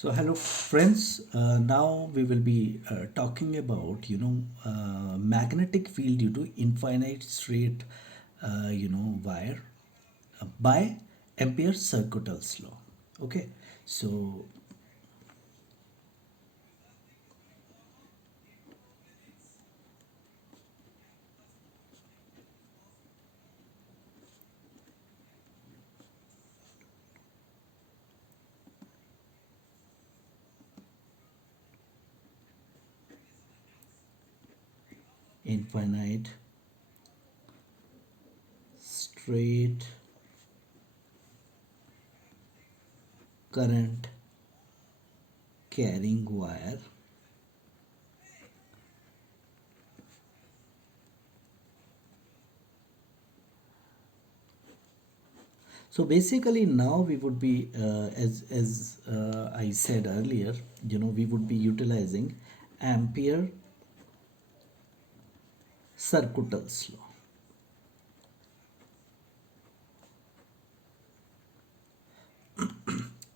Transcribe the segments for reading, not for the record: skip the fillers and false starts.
So hello friends, now we will be talking about magnetic field due to infinite straight wire by Ampere's Circuital's law. Okay, so infinite straight current carrying wire. So basically now we would be as I said earlier, we would be utilizing Ampere Circuital's law.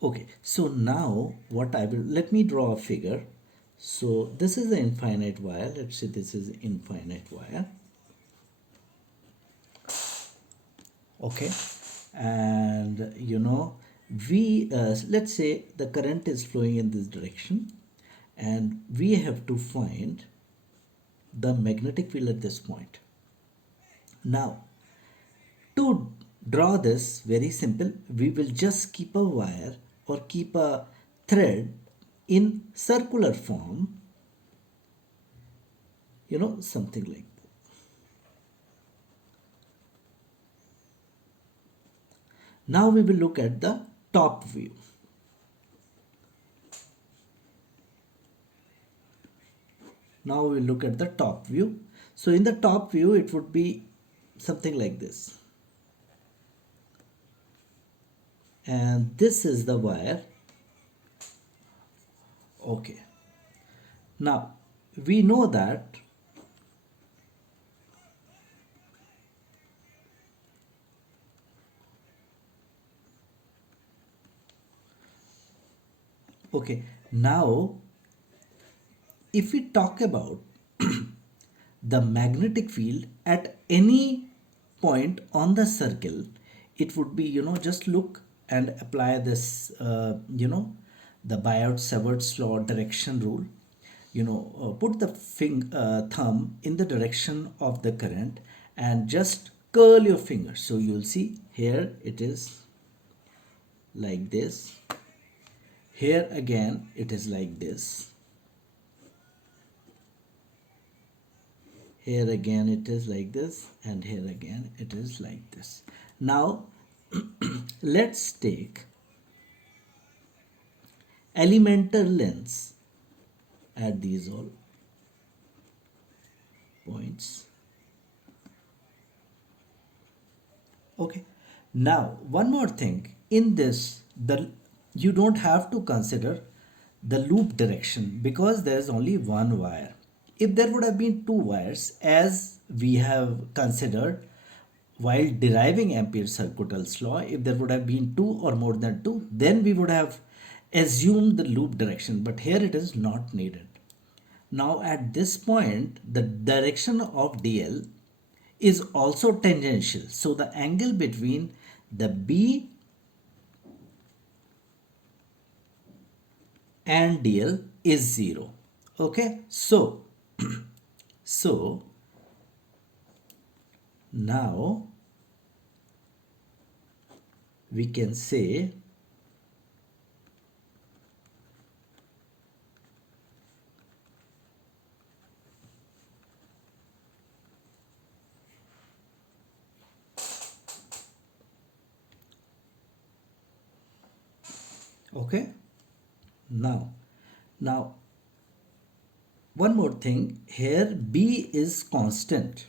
Okay, so now what I will, let me draw a figure. So this is the infinite wire. Let's say this is infinite wire. Okay, and we let's say the current is flowing in this direction, and we have to find the magnetic field at this point. Now, to draw this, very simple, we will just keep a wire or keep a thread in circular form, something like that. Now we will look at the top view. Now we will look at the top view. So in the top view, it would be something like this. And this is the wire. Okay. Now we know that okay, now if we talk about the magnetic field at any point on the circle, it would be, just look and apply this, the Biot-Savart's law direction rule. Put the thumb in the direction of the current and just curl your finger. So you'll see here it is like this. Here again it is like this. Here again it is like this, and here again it is like this. Now let's take elemental lengths at these all points. Okay, now one more thing, in this the you don't have to consider the loop direction because there is only one wire. If there would have been two wires, as we have considered while deriving Ampere's Circuital's law, if there would have been two or more than two, then we would have assumed the loop direction, but here it is not needed. Now at this point, the direction of DL is also tangential. So the angle between the B and DL is 0. Okay, so so now we can say okay. Now one more thing, here B is constant.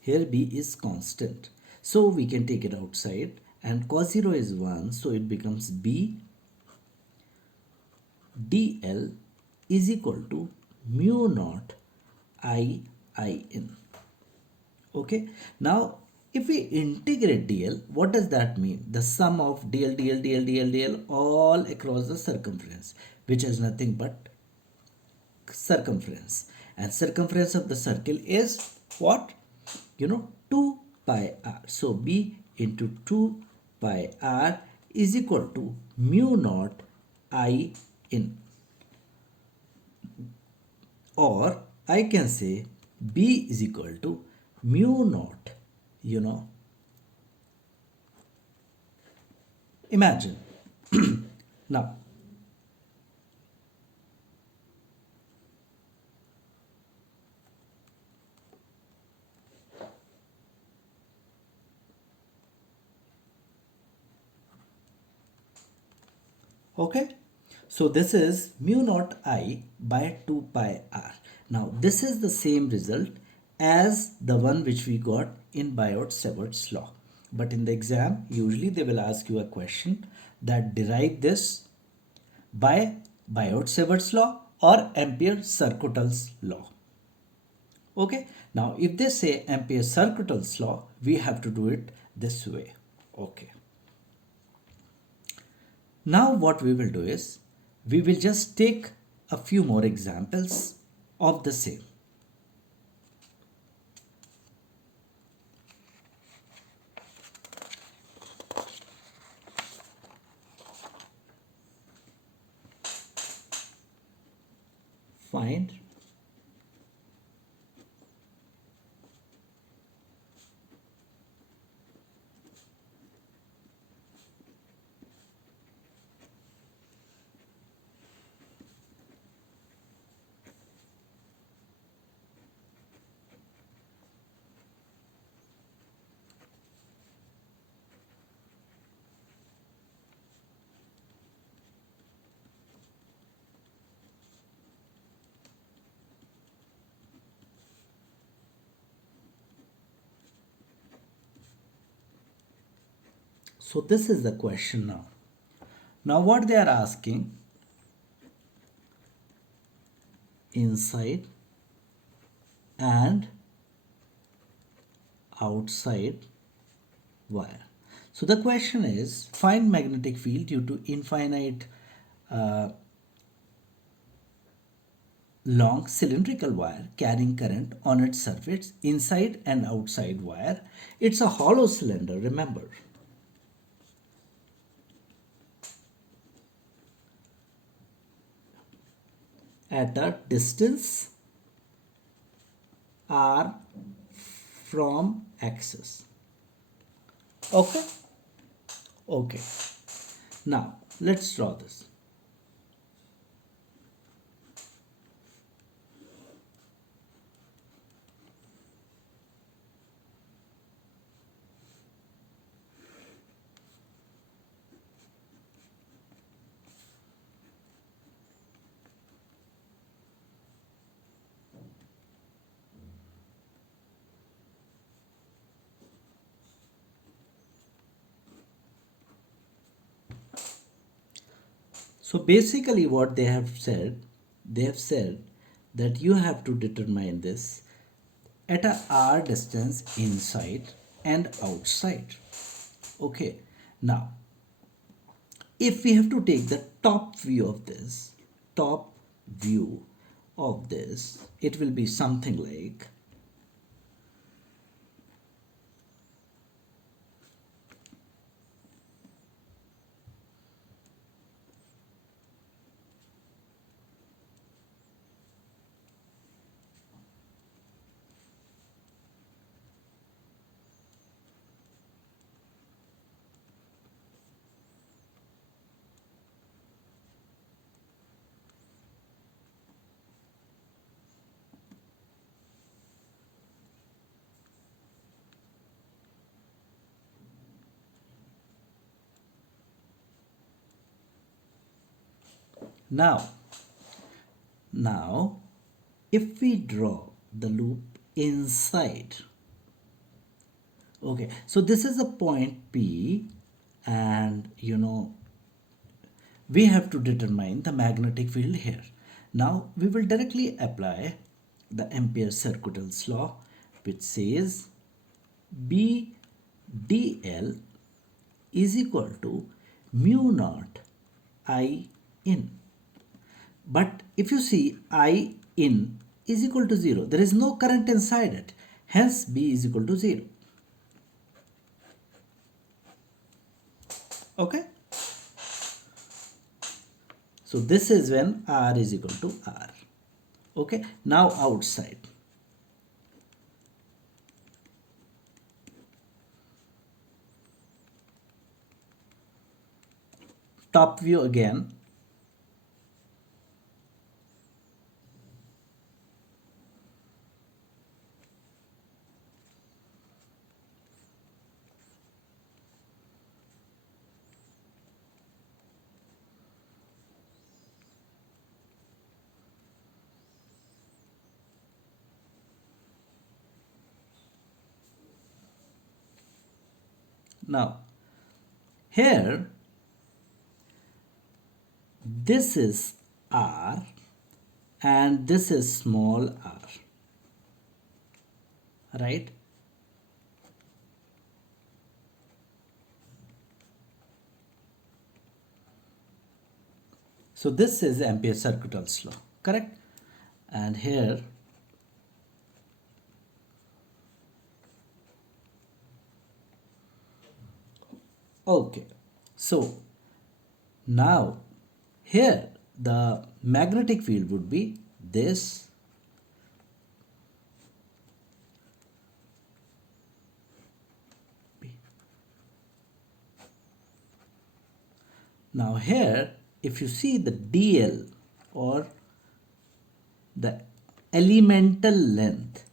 Here B is constant. So we can take it outside, and cos 0 is 1, so it becomes B dl is equal to mu naught I in. Okay, now If we integrate dl, what does that mean? The sum of dl all across the circumference, which is nothing but circumference. And circumference of the circle is what? 2 pi r. So b into 2 pi r is equal to mu naught I in, or I can say b is equal to mu naught, you know imagine. Now, okay, so this is mu naught I by 2 pi r. Now this is the same result as the one which we got in Biot-Savart's law, but in the exam usually they will ask you a question that derive this by Biot-Savart's law or Ampere-Circuital's law. Okay, now if they say Ampere-Circuital's law, we have to do it this way. Okay, now what we will do is we will just take a few more examples of the same. Find So this is the question now. Now what they are asking, inside and outside wire. So the question is, find magnetic field due to infinite long cylindrical wire carrying current on its surface inside and outside wire. It's a hollow cylinder, remember. At a distance r from axis. Okay? Okay. Now, let's draw this. So basically what they have said that you have to determine this at a r distance inside and outside. Okay, now if we have to take the top view of this, it will be something like now. Now, if we draw the loop inside, okay, so this is a point P, and we have to determine the magnetic field here. Now, we will directly apply the Ampere-Circuital's law, which says B dl is equal to mu naught I in. But if you see I in is equal to 0, there is no current inside it. Hence B is equal to 0. Okay. So this is when R is equal to R. Okay. Now outside. Top view again. Now here this is R and this is small r, right? So this is Ampere Circuital's law, correct? And here okay, so now here the magnetic field would be this now here if you see the dl or the elemental length,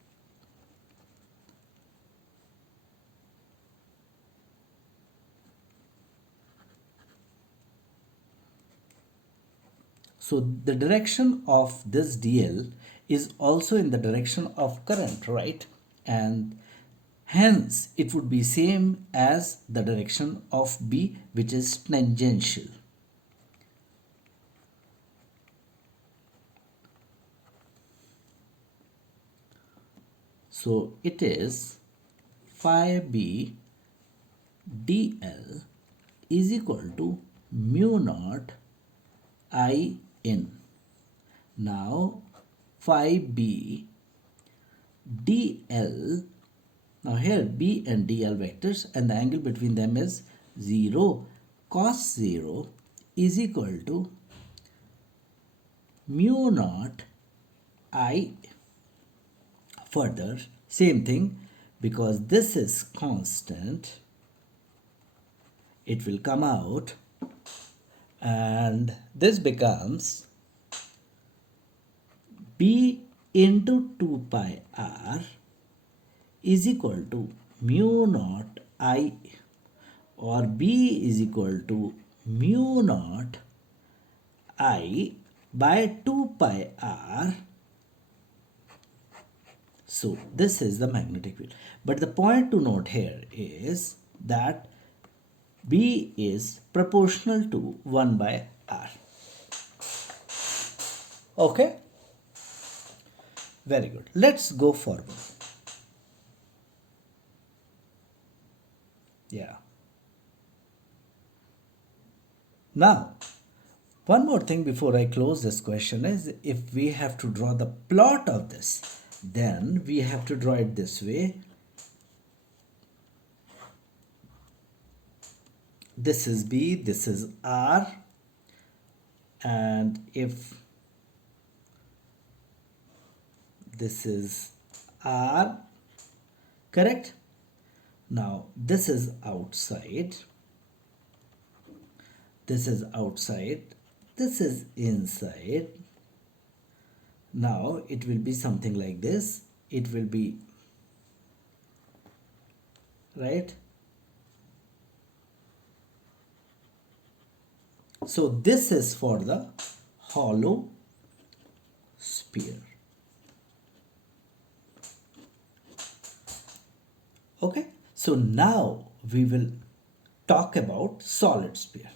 so the direction of this dl is also in the direction of current, right? And hence it would be same as the direction of B, which is tangential. So it is phi B dl is equal to mu naught I in. Now phi B dl, now here B and dl vectors and the angle between them is 0. Cos 0 is equal to mu naught I. Further, same thing, because this is constant, it will come out and this becomes B into 2 pi r is equal to mu naught I, or B is equal to mu naught I by 2 pi r. So this is the magnetic field. But the point to note here is that B is proportional to 1 by r. Okay? Very good. Let's go forward. Yeah. Now, one more thing before I close this question is, if we have to draw the plot of this, then we have to draw it this way. This is B, this is R, and if this is R, correct? Now this is outside, this is outside, this is inside. Now it will be something like this. It will be, right? So this is for the hollow sphere. Okay, so now we will talk about solid sphere.